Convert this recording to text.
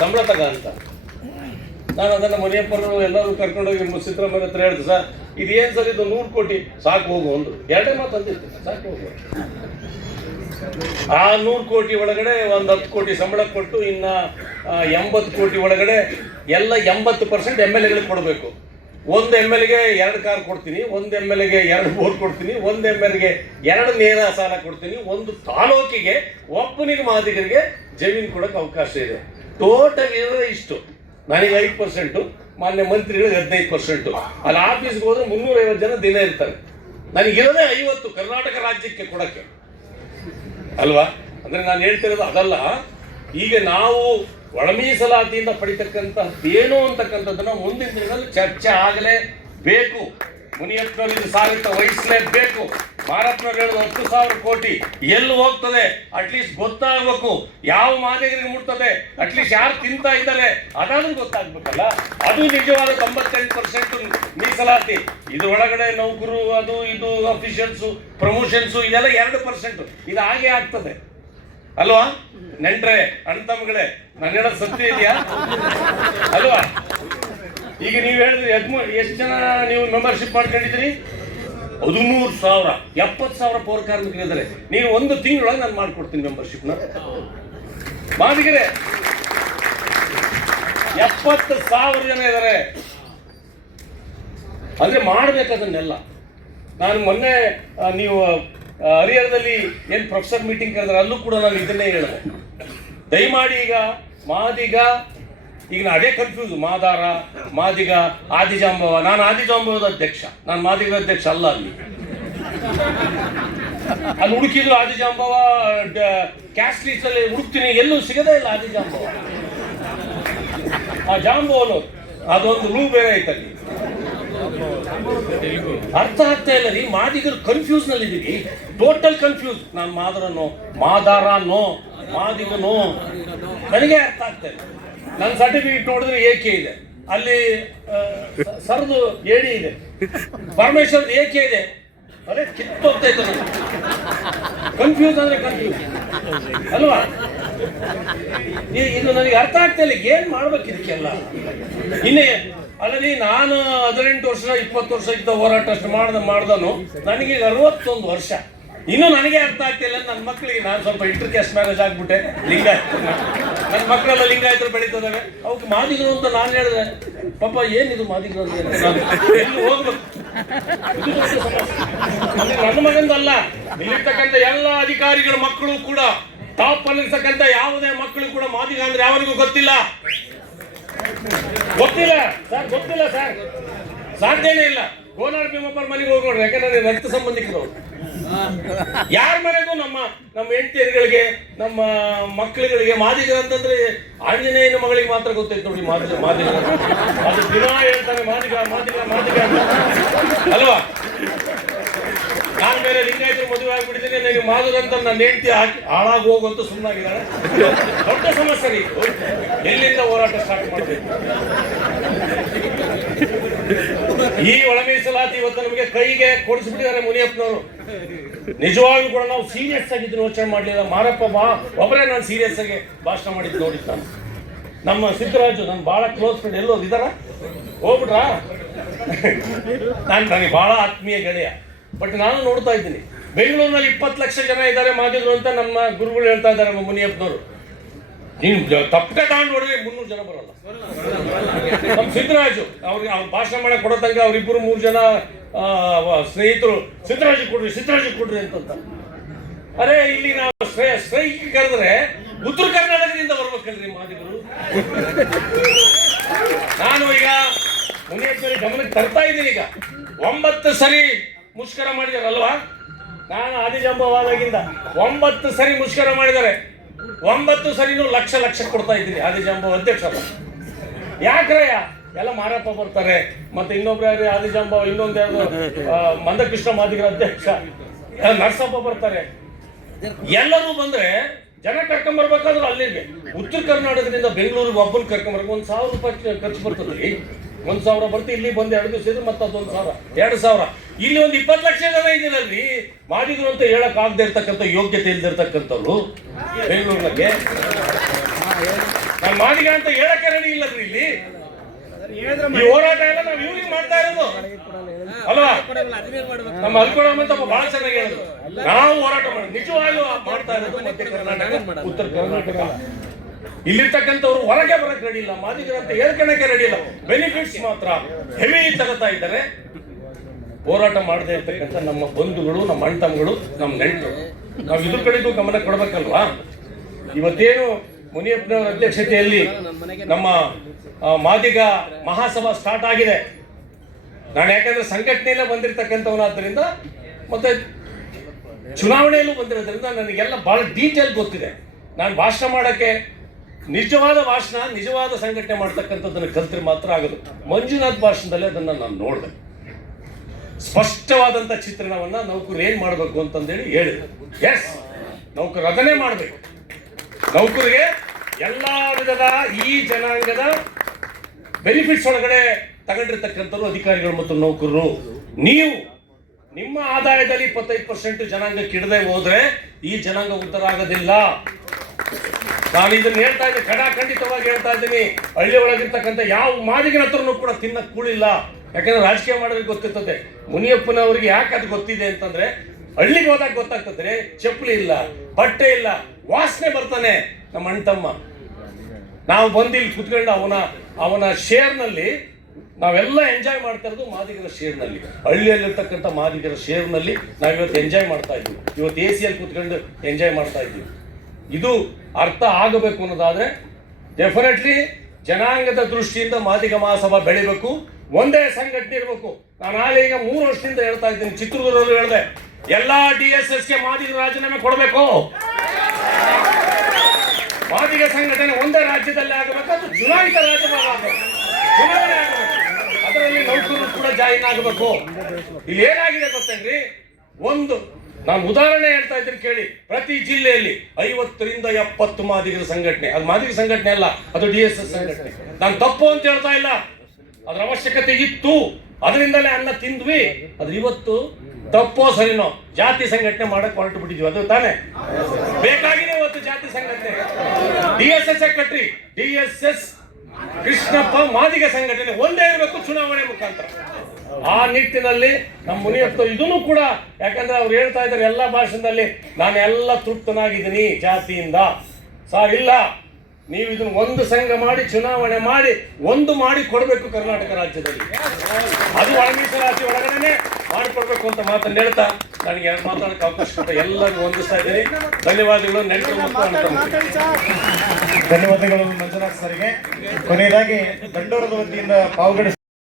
ಸಂಬಳ ತಗ ಅಂತ. ನಾನು ಅದನ್ನು ಮುನಿಯಪ್ಪರು ಎಲ್ಲರೂ ಕರ್ಕೊಂಡೋಗಿ ಸಿದ್ದರಾಮಯ್ಯ ಹತ್ರ ಹೇಳಿದೆ, ಸರ್ ಇದೇನು ಸರ್ ಇದು 100 ಕೋಟಿ ಸಾಕು ಹೋಗು ಒಂದು 2 ಮಾತು ಅಂದಿರ್ತೀನಿ, ಸಾಕು ಹೋಗು. ಆ 100 ಕೋಟಿ ಒಳಗಡೆ ಒಂದು 10 ಕೋಟಿ ಸಂಬಳ ಕೊಟ್ಟು ಇನ್ನು 80 ಕೋಟಿ ಒಳಗಡೆ ಎಲ್ಲ 80% MLA ಗಳಿಗೆ ಕೊಡಬೇಕು. ಒಂದು MLA-ಗೆ 2 ಕಾರ್ ಕೊಡ್ತೀನಿ, ಒಂದು MLA-ಗೆ 2 ಬೋರ್ ಕೊಡ್ತೀನಿ, ಒಂದು MLA-ಗೆ 2 ನೇರ ಸಾಲ ಕೊಡ್ತೀನಿ, ಒಂದು ತಾಲೂಕಿಗೆ ಒಬ್ಬನಿಗೆ ಮಾದಿಗರಿಗೆ ಜಮೀನು ಕೊಡೋಕೆ ಅವಕಾಶ ಇದೆ. ಟೋಟಲ್ ಇರೋದೇ ಇಷ್ಟು. ನನಗೆ 5%, ಮಾನ್ಯ ಮಂತ್ರಿಗಳಿಗೆ 15%. ಅಲ್ಲಿ ಆಫೀಸ್ಗೆ ಹೋದ್ರೆ 350 ಜನ ದಿನ ಇರ್ತಾರೆ. ನನಗಿರೋದೇ 50 ಕರ್ನಾಟಕ ರಾಜ್ಯಕ್ಕೆ ಕೊಡೋಕ್ಕೆ ಅಲ್ವಾ. ಅಂದರೆ ನಾನು ಹೇಳ್ತಿರೋದು ಅದಲ್ಲ. ಈಗ ನಾವು ಒಳ ಮೀಸಲಾತಿಯಿಂದ ಪಡಿತಕ್ಕಂಥದ್ದೇನು ಅಂತಕ್ಕಂಥದ್ದನ್ನು ಮುಂದಿನ ದಿನದಲ್ಲಿ ಚರ್ಚೆ ಆಗಲೇಬೇಕು. ಮುನಿಯಪ್ಪನವರು ಇದು ಸಾಗಿತ ವಹಿಸಲೇಬೇಕು. ಮಾರಪ್ಪನವ್ರು ಹೇಳೋದು 10,000 ಕೋಟಿ ಎಲ್ಲಿ ಹೋಗ್ತದೆ ಅಟ್ಲೀಸ್ಟ್ ಗೊತ್ತಾಗಬೇಕು. ಯಾವ ಮಾದಿಗರಿಗೆ ಮುಟ್ತದೆ, ಅಟ್ಲೀಸ್ಟ್ ಯಾರು ತಿಂತಾ ಇದ್ದಾರೆ ಅದಾದ್ರೂ ಗೊತ್ತಾಗ್ಬೇಕಲ್ಲ. ಅದು ನಿಜವಾದ 98% ಮೀಸಲಾತಿ. ಇದ್ರೊಳಗಡೆ ನೌಕರು ಅದು ಇದು ಅಫಿಷಿಯಲ್ಸು ಪ್ರಮೋಷನ್ಸು ಇದೆಲ್ಲ 2%. ಇದು ಹಾಗೆ ಆಗ್ತದೆ ಅಲ್ವಾ. ನೆಂಟ್ರೆ ಅಣ್ತಮ್ಮಗಳೇ, ನಾನು ಹೇಳೋದು ಸತ್ಯ ಇದೆಯಾ ಅಲ್ವಾ. ಈಗ ನೀವು ಹೇಳಿದ್ರಿ ಎಷ್ಟು ಜನ ನೀವು ಮೆಂಬರ್ಶಿಪ್ ಮಾಡ್ಕೊಂಡಿದ್ದೀರಿ? 13,000, 70,000 ಪೌರ ಕಾರ್ಮಿಕರಿದ್ದಾರೆ. ನೀವು ಒಂದು ತಿಂಗಳೊಳಗೆ ನಾನು ಮಾಡ್ಕೊಡ್ತೀನಿ ಮೆಂಬರ್ಶಿಪ್ನ. ಮಾದಿಗರೇ 70,000 ಜನ ಇದ್ದಾರೆ. ಅಂದ್ರೆ ಮಾಡ್ಬೇಕದನ್ನೆಲ್ಲ. ನಾನು ಮೊನ್ನೆ ನೀವು ಹರಿಹರದಲ್ಲಿ ಏನು ಪ್ರೊಫೆಸರ್ ಮೀಟಿಂಗ್ ಕರೆದ್ರೆ ಅಲ್ಲೂ ಕೂಡ ನಾನು ಇದನ್ನೇ ಹೇಳಿದೆ. ದಯಮಾಡಿ ಈಗ ಮಾದಿಗ, ಈಗ ಅದೇ ಕನ್ಫ್ಯೂಸ್, ಮಾದಾರ, ಮಾದಿಗ, ಆದಿಜಾಂಬವ. ನಾನು ಆದಿಜಾಂಬವದ ಅಧ್ಯಕ್ಷ, ನಾನು ಮಾದಿಗರ ಅಧ್ಯಕ್ಷ ಅಲ್ಲ. ಅಲ್ಲಿ ಹುಡುಕಿದ್ರು ಆದಿಜಾಂಬವ ಕ್ಯಾಸ್ಟ್ ಲೀಸ್ಟ್ ಅಲ್ಲಿ ಹುಡುಕ್ತೀನಿ, ಎಲ್ಲೂ ಸಿಗದೇ ಇಲ್ಲ ಆದಿಜಾಂಬವ. ಆ ಜಾಂಬವನು ಅದೊಂದು ರೂಲ್ ಬೇರೆ ಐತಲ್ಲಿ. ಅರ್ಥ ಆಗ್ತಾ ಇಲ್ಲ ರೀ. ಮಾದಿಗರು ಕನ್ಫ್ಯೂಸ್ ನಲ್ಲಿ ಇದೀವಿ, ಟೋಟಲ್ ಕನ್ಫ್ಯೂಸ್. ನಾನು ಮಾದರನೋ ಮಾದಾರನೋ ಮಾದಿಗನೋ ನನಗೆ ಅರ್ಥ ಆಗ್ತಾ ಇಲ್ಲ. ನನ್ನ ಸರ್ಟಿಫಿಕೇಟ್ ನೋಡಿದ್ರೆ ಏಕೆ ಇದೆ, ಅಲ್ಲಿ ಸರ್ದು ಏಡಿ ಇದೆ, ಪರಮೇಶ್ವರ್ದು ಏಕೆ ಇದೆ. ಅದೇ ಕಿತ್ತೋಗ್ತೈತೆ ನನಗೆ. ಕನ್ಫ್ಯೂಸ್ ಅಂದ್ರೆ ಕನ್ಫ್ಯೂಸ್ ಅಲ್ವಾ. ಇದು ನನಗೆ ಅರ್ಥ ಆಗ್ತಾ ಇಲ್ಲ. ಏನ್ ಮಾಡ್ಬೇಕು ಇದಕ್ಕೆಲ್ಲ? ಇನ್ನೇ ಅಲ್ಲದೆ ನಾನು 18 ವರ್ಷ 20 ವರ್ಷ ಇದ್ದ ಹೋರಾಟ ಅಷ್ಟು ಮಾಡ್ದನು. ನನಗೆ 61 ವರ್ಷ. ಇನ್ನೂ ನನಗೆ ಅರ್ಥ ಆಗ್ತಿಲ್ಲ. ನನ್ನ ಮಕ್ಕಳಿಗೆ ನಾನು ಸ್ವಲ್ಪ ಇಂಟರ್ ಕ್ಯಾಸ್ಟ್ ಮ್ಯಾರೇಜ್ ಆಗ್ಬಿಟ್ಟೆ, ಲಿಂಗಾಯತ. ನನ್ನ ಮಕ್ಕಳೆಲ್ಲ ಲಿಂಗಾಯತರು ಬೆಳೀತದಾವೆ. ಅವಕ್ಕೆ ಮಾದಿಗರು ಅಂತ ನಾನು ಹೇಳಿದ್ರೆ ಪಾಪ ಏನಿದು ಮಾದಿಗರು ಅಂತ ಎಲ್ಲಿ ಹೋಗ್ಬೇಕು. ನನ್ನ ಮಗಂದಲ್ಲ, ಇಲ್ಲಿರ್ತಕ್ಕಂಥ ಎಲ್ಲ ಅಧಿಕಾರಿಗಳ ಮಕ್ಕಳು ಕೂಡ, ಟಾಪ್ ಅಲ್ಲಿರ್ತಕ್ಕಂಥ ಯಾವುದೇ ಮಕ್ಕಳು ಕೂಡ ಮಾದಿಗ ಅಂದ್ರೆ ಯಾವನಿಗೂ ಗೊತ್ತಿಲ್ಲ ಸರ್, ಗೊತ್ತಿಲ್ಲ ಸರ್, ಸಾಧ್ಯನೇ ಇಲ್ಲ. ಕೋಲಾರ ಭೀಮಪ್ಪರ ಮನೆಗೆ ಹೋಗಿ ನೋಡ್ರಿ, ಯಾಕಂದ್ರೆ ರಕ್ತ ಸಂಬಂಧಿಕರು. ಯಾರ ಮನೆಗೂ ನಮ್ಮ ಹೆಂಡತಿಯರುಗಳಿಗೆ, ನಮ್ಮ ಮಕ್ಕಳುಗಳಿಗೆ ಮಾದಿಗ ಅಂತಂದ್ರೆ ಆಂಜನೇಯನ ಮಗಳಿಗೆ ಮಾತ್ರ ಗೊತ್ತೈತೆ ನೋಡಿ. ಮಾದಿಗ ಅದು ದಿನ ಹೇಳ್ತಾನೆ ಮಾದಿಗ ಮಾದಿಗ ಮಾದಿಗ ಅಂತ ಅಲ್ವಾ. ನಾನು ಬೇರೆ ಲಿಂಗಾಯತರು ಮದುವೆ ಆಗ್ಬಿಟ್ಟಿದ್ದೀನಿ, ನನಗೆ ಮಾದುಗಂತ ನನ್ನ ಹೆಂಡತಿ ಹಾಳಾಗಿ ಹೋಗುವಂತ ಸುಮ್ಮನಾಗಿದ್ದಾಳೆ. ದೊಡ್ಡ ಸಮಸ್ಯೆ ರೀ. ಎಲ್ಲಿಂದ ಹೋರಾಟ ಸ್ಟಾರ್ಟ್ ಮಾಡಬೇಕು? ಈ ಒಳ ಮೀಸಲಾತಿ ಇವತ್ತು ನಮಗೆ ಕೈಗೆ ಕೊಡಿಸ್ಬಿಟ್ಟಿದ್ದಾರೆ ಮುನಿಯಪ್ಪನವರು. ನಿಜವಾಗ್ಲೂ ಕೂಡ ನಾವು ಸೀರಿಯಸ್ ಆಗಿ ಇದನ್ನು ಯೋಚನೆ ಮಾಡಲಿಲ್ಲ. ಮಾರಪ್ಪ ಒಬ್ಬರೇ ನಾನು ಸೀರಿಯಸ್ ಆಗಿ ಭಾಷಣ ಮಾಡಿದ್ದು ನೋಡಿದ್ದು ನಾನು. ನಮ್ಮ ಸಿದ್ದರಾಜು ನನ್ನ ಬಹಳ ಕ್ಲೋಸ್ ಫ್ರೆಂಡ್, ಎಲ್ಲೋ ಇದ್ದಾರ, ಹೋಗ್ಬಿಟ್ರಾ? ನನಗೆ ಬಹಳ ಆತ್ಮೀಯ ಗೆಳೆಯ. ಬಟ್ ನಾನು ನೋಡ್ತಾ ಇದ್ದೀನಿ ಬೆಂಗಳೂರಿನಲ್ಲಿ 20 ಲಕ್ಷ ಜನ ಇದ್ದಾರೆ ಮಾದಿಗರು ಅಂತ ನಮ್ಮ ಗುರುಗಳು ಹೇಳ್ತಾ ಇದ್ದಾರೆ. ನಮ್ಮ ಮುನಿಯಪ್ಪನವರು ನೀನು ತಪ್ಪೆ ತಗೊಂಡು ನೋಡಿದ್ರೆ 300 ಜನ ಬರೋಲ್ಲ. ನಮ್ಮ ಸಿದ್ದರಾಜು ಅವ್ರಿಗೆ ಅವ್ರು ಭಾಷಣ ಮಾಡಕ್ಕೆ ಕೊಡೋ ತನಕ ಅವ್ರಿಬ್ಬರು 3 ಜನ ಸ್ನೇಹಿತರು ಸಿದ್ದರಾಜು ಕೊಡ್ರಿ ಅಂತಂತ. ಅರೆ ಇಲ್ಲಿ ನಾವು ಸ್ಟ್ರೈಕ್ ಕರೆದ್ರೆ ಉತ್ತರ ಕರ್ನಾಟಕದಿಂದ ಬರ್ಬೇಕಲ್ರಿ ಮಾದಿಗರು. ನಾನು ಈಗ ಮುನಿಯಪ್ಪನ ಗಮನಕ್ಕೆ ತರ್ತಾ ಇದ್ದೀನಿ. ಈಗ 9 ಸರಿ ಮುಷ್ಕರ ಮಾಡಿದಾರಲ್ವಾ. ನಾನು ಆದಿಜಾಂಬವಾದಾಗಿಂದ 9 ಸರಿ ಮುಷ್ಕರ ಮಾಡಿದ್ದಾರೆ. 9 ಸರಿನೂ ಲಕ್ಷ ಕೊಡ್ತಾ ಇದ್ದೀನಿ ಆದಿಜಾಂಬವ ಅಧ್ಯಕ್ಷ. ಯಾಕ್ರಯ್ಯ ಎಲ್ಲ ಮಾರಪ್ಪ ಬರ್ತಾರೆ, ಮತ್ತೆ ಇನ್ನೊಬ್ರು ಯಾರು ಆದಿಜಾಂಬವ, ಇನ್ನೊಂದು ಯಾರು ಮಂದಕೃಷ್ಣ ಮಾದಿಗರ ಅಧ್ಯಕ್ಷ, ನರಸಪ್ಪ ಬರ್ತಾರೆ. ಎಲ್ಲರೂ ಬಂದ್ರೆ ಜನ ಕರ್ಕೊಂಡ್ಬರ್ಬೇಕಾದ್ರೂ ಅಲ್ಲಿಗೆ ಉತ್ತರ ಕರ್ನಾಟಕದಿಂದ ಬೆಂಗಳೂರಿಗೆ ಒಬ್ಬನ ಕರ್ಕೊಂಡ್ಬರ್ಬೇಕು 1,000 ರೂಪಾಯಿ ಖರ್ಚು ಬರ್ತದೆ. 1,000 ಬರ್ತೀವಿ, ಇಲ್ಲಿ ಬಂದು 2 ದಿವಸ ಇದ್ರೆ ಮತ್ತೆ ಅದೊಂದು 2,000. ಇಲ್ಲಿ ಒಂದು 20 ಲಕ್ಷ ಜನ ಇದ್ದೀರಲ್ರಿ ಮಾದಿಗರು ಅಂತ ಹೇಳಕ್ ಆಗದೆ ಇರ್ತಕ್ಕಂಥ ಯೋಗ್ಯತೆ ಇಲ್ದಿರ್ತಕ್ಕಂಥವ್ರು ಬೆಂಗಳೂರಿನಾಗೆ. ನಾನು ಮಾದಿಗ ಅಂತ ಹೇಳಕ್ಕೆ ರೆಡಿ ಇಲ್ಲದ್ರಿ ಇಲ್ಲಿ. ಈ ಹೋರಾಟ ಎಲ್ಲ ನಾವು ಇವ್ರಿಗೆ ಮಾಡ್ತಾ ಇರೋದು ಅಲ್ವಾ? ನಮ್ಮ ಅಲ್ಕೊಡಮ್ಮ ಅಂತ ಬಹಳ ಚೆನ್ನಾಗಿ ಹೇಳಿದ್ರು. ನಾವು ಹೋರಾಟ ಮಾಡಿ ನಿಜವಾಗ್ಲೂ ಮಾಡ್ತಾ ಇರೋದು ಮಧ್ಯ ಕರ್ನಾಟಕ, ಉತ್ತರ ಕರ್ನಾಟಕ. ಇಲ್ಲಿರ್ತಕ್ಕಂಥವ್ರು ಹೊರಗೆ ಬರಕ್ ರೆಡಿ ಇಲ್ಲ, ಮಾದಿಗರಂತ ಹೇಳ್ಕೊಳಕ್ಕೆ ರೆಡಿ ಇಲ್ಲ. ಬೆನಿಫಿಟ್ಸ್ ಮಾತ್ರ ಹೆವಿ ತಗೋತಾ ಇದ್ದಾರೆ. ಹೋರಾಟ ಮಾಡದೇ ಇರ್ತಕ್ಕಂಥ ನಮ್ಮ ಬಂಧುಗಳು, ನಮ್ಮ ಅಣ್ಣ ತಮ್ಮಗಳು, ನಮ್ಮ ನೆಂಟರು, ನಾವು ಇದ್ರ ಕಡೆಗೂ ಗಮನ ಕೊಡ್ಬೇಕಲ್ವಾ? ಇವತ್ತೇನು ಮುನಿಯಪ್ಪನವರ ಅಧ್ಯಕ್ಷತೆಯಲ್ಲಿ ನಮ್ಮ ಮಾದಿಗ ಮಹಾಸಭಾ ಸ್ಟಾರ್ಟ್ ಆಗಿದೆ. ನಾನು ಯಾಕಂದ್ರೆ ಸಂಘಟನೆಯಲ್ಲೇ ಬಂದಿರತಕ್ಕಂಥವನಾದ್ದರಿಂದ ಮತ್ತೆ ಚುನಾವಣೆಯಲ್ಲೂ ಬಂದಿರೋದ್ರಿಂದ ನನಗೆಲ್ಲ ಬಹಳ ಡೀಟೇಲ್ ಗೊತ್ತಿದೆ. ನಾನು ಭಾಷಣ ಮಾಡೋಕ್ಕೆ ನಿಜವಾದ ಭಾಷಣ, ನಿಜವಾದ ಸಂಘಟನೆ ಮಾಡ್ತಕ್ಕಂಥದ್ದನ್ನು ಕಲ್ತ್ರೆ ಮಾತ್ರ ಆಗೋದು. ಮಂಜುನಾಥ್ ಭಾಷಣದಲ್ಲಿ ಅದನ್ನು ನಾನು ನೋಡಿದೆ. ಸ್ಪಷ್ಟವಾದಂಥ ಚಿತ್ರಣವನ್ನು ನೌಕರು ಏನು ಮಾಡಬೇಕು ಅಂತಂದೇಳಿ ಹೇಳಿದ್ರು. ಎಸ್, ನೌಕರು ಅದನ್ನೇ ಮಾಡಬೇಕು. ನೌಕರಿಗೆ ಎಲ್ಲ ವಿಧದ ಈ ಜನಾಂಗದ ಬೆನಿಫಿಟ್ಸ್ ಒಳಗಡೆ ತಗೊಂಡಿರ್ತಕ್ಕಂಥವ್ರು ಅಧಿಕಾರಿಗಳು ಮತ್ತು ನೌಕರರು. ನೀವು ನಿಮ್ಮ ಆದಾಯದಲ್ಲಿ 25% ಜನಾಂಗಕ್ಕೆ ಇಡದೆ ಹೋದ್ರೆ ಈ ಜನಾಂಗ ಉದ್ಧಾರ ಆಗೋದಿಲ್ಲ. ನಾನು ಇದನ್ನ ಹೇಳ್ತಾ ಇದ್ದೀನಿ, ಖಂಡಿತವಾಗಿ ಹೇಳ್ತಾ ಇದ್ದೀನಿ. ಹಳ್ಳಿ ಒಳಗಿರ್ತಕ್ಕಂಥ ಯಾವ ಮಾದಿಗನ ಹತ್ರನೂ ಕೂಡ ತಿನ್ನಕ್ ಕೂಳಿಲ್ಲ. ಯಾಕಂದ್ರೆ ರಾಜಕೀಯ ಮಾಡೋದಕ್ಕೆ ಗೊತ್ತಿರ್ತದೆ. ಮುನಿಯಪ್ಪನವ್ರಿಗೆ ಯಾಕೆ ಅದು ಗೊತ್ತಿದೆ ಅಂತಂದ್ರೆ, ಹಳ್ಳಿಗೆ ಹೋದಾಗ ಗೊತ್ತಾಗ್ತದೆ. ಚಪ್ಪಲಿ ಇಲ್ಲ, ಬಟ್ಟೆ ಇಲ್ಲ, ವಾಸನೆ ಬರ್ತಾನೆ ನಮ್ಮ ಅಣ್ತಮ್ಮ. ನಾವು ಬಂದಿಲ್ಲಿ ಕುತ್ಕೊಂಡು ಅವನ ಶೇರ್ನಲ್ಲಿ ನಾವೆಲ್ಲ ಎಂಜಾಯ್ ಮಾಡ್ತಾ ಇರೋದು ಮಾದಿಗರ ಶೇರ್ನಲ್ಲಿ. ಹಳ್ಳಿಯಲ್ಲಿರ್ತಕ್ಕಂಥ ಮಾದಿಗರ ಶೇರ್ನಲ್ಲಿ ನಾವಿವತ್ತು ಎಂಜಾಯ್ ಮಾಡ್ತಾ ಇದ್ದೀವಿ. ಇವತ್ತು AC ಯಲ್ಲಿ ಕುತ್ಕೊಂಡು ಎಂಜಾಯ್ ಮಾಡ್ತಾ ಇದ್ದೀವಿ. ಇದು ಅರ್ಥ ಆಗಬೇಕು ಅನ್ನೋದಾದ್ರೆ ಡೆಫಿನೆಟ್ಲಿ ಜನಾಂಗದ ದೃಷ್ಟಿಯಿಂದ ಮಾದಿಗ ಮಹಾಸಭಾ ಬೆಳಿಬೇಕು, ಒಂದೇ ಸಂಘಟನೆ ಇರಬೇಕು. ನಾನು ನಾಳೆ ಈಗ 3 ವರ್ಷದಿಂದ ಹೇಳ್ತಾ ಇದ್ದೀನಿ, ಚಿತ್ರದುರ್ಗದಲ್ಲೂ ಹೇಳಿದೆ, ಎಲ್ಲಾ DSSಗೆ ಮಾದಿಗ ರಾಜೀನಾಮೆ ಕೊಡಬೇಕು. ಮಾದಿಗ ಸಂಘಟನೆ ಒಂದೇ ರಾಜ್ಯದಲ್ಲಿ ಆಗಬೇಕು, ಅದು ಚುನಾಯಿತ ರಾಜ್ಯಭಾಗ ಆಗಬೇಕು, ಚುನಾವಣೆ ಆಗಬೇಕು. ಅದರಲ್ಲಿ ನೌಕರರು ಕೂಡ ಜಾಯಿನ್ ಆಗಬೇಕು. ಇಲ್ಲಿ ಏನಾಗಿದೆ ಗೊತ್ತೇನ್ರಿ, ನಾನು ಉದಾಹರಣೆ ಹೇಳ್ತಾ ಇದ್ದೀನಿ ಕೇಳಿ. ಪ್ರತಿ ಜಿಲ್ಲೆಯಲ್ಲಿ 50ರಿಂದ 70 ಮಾದಿಗರ ಸಂಘಟನೆ. ಅದು ಮಾದಿಗ ಸಂಘಟನೆ ಅಲ್ಲ, ಅದು DSS ಸಂಘಟನೆ. ನಾನು ತಪ್ಪು ಅಂತ ಹೇಳ್ತಾ ಇಲ್ಲ, ಅದ್ರ ಅವಶ್ಯಕತೆ ಇತ್ತು, ಅದರಿಂದಲೇ ಅನ್ನ ತಿಂದ್ವಿ. ಅದ್ರ ಇವತ್ತು ತಪ್ಪೋ ಸರಿನೋ ಜಾತಿ ಸಂಘಟನೆ ಮಾಡಕ್ ಹೊರಟು ಬಿಟ್ಟಿದ್ವಿ. ಅದು ತಾನೇ ಬೇಕಾಗಿದೆ ಇವತ್ತು ಜಾತಿ ಸಂಘಟನೆ. DSS ಕಟ್ರಿ, DSS ಕೃಷ್ಣಪ್ಪ ಮಾದಿಗ ಸಂಘಟನೆ ಒಂದೇ ಇರಬೇಕು ಚುನಾವಣೆ ಮುಖಾಂತರ. ಆ ನಿಟ್ಟಿನಲ್ಲಿ ನಮ್ಮ ಮುನಿಯಪ್ಪ ಇದನ್ನು ಕೂಡ, ಯಾಕಂದ್ರೆ ಅವ್ರು ಹೇಳ್ತಾ ಇದ್ದಾರೆ ಎಲ್ಲ ಭಾಷಣದಲ್ಲಿ, ನಾನೆಲ್ಲ ತೃಪ್ತನಾಗಿದ್ದೀನಿ ಜಾತಿಯಿಂದ. ಸಾರ್ ಇಲ್ಲ, ನೀವು ಇದನ್ನು ಒಂದು ಸಂಘ ಮಾಡಿ ಚುನಾವಣೆ ಮಾಡಿ ಒಂದು ಮಾಡಿ ಕೊಡಬೇಕು ಕರ್ನಾಟಕ ರಾಜ್ಯದಲ್ಲಿ. ಅದು ಒಳ ಮೀಸಲಾತಿ ಒಳಗಡೆ ಮಾಡಿಕೊಡ್ಬೇಕು ಅಂತ ಮಾತನ್ನು ಹೇಳ್ತಾ ನನಗೆ ಎರಡು ಮಾತಾಡೋಕೆ ಅವಕಾಶ ಕೊಟ್ಟ ಎಲ್ಲರಿಗೂ ವಂದಿಸ್ತಾ ಇದ್ದೀನಿ. ಧನ್ಯವಾದಗಳು. ನೆಂಟರು ಧನ್ಯವಾದಗಳು ಮಂಜುನಾಥ್ ಸರ್ಗೆ. ಕೊನೆಯದಾಗಿ ದಂಡೋರದ ವತಿಯಿಂದ ಪಾವಗಡ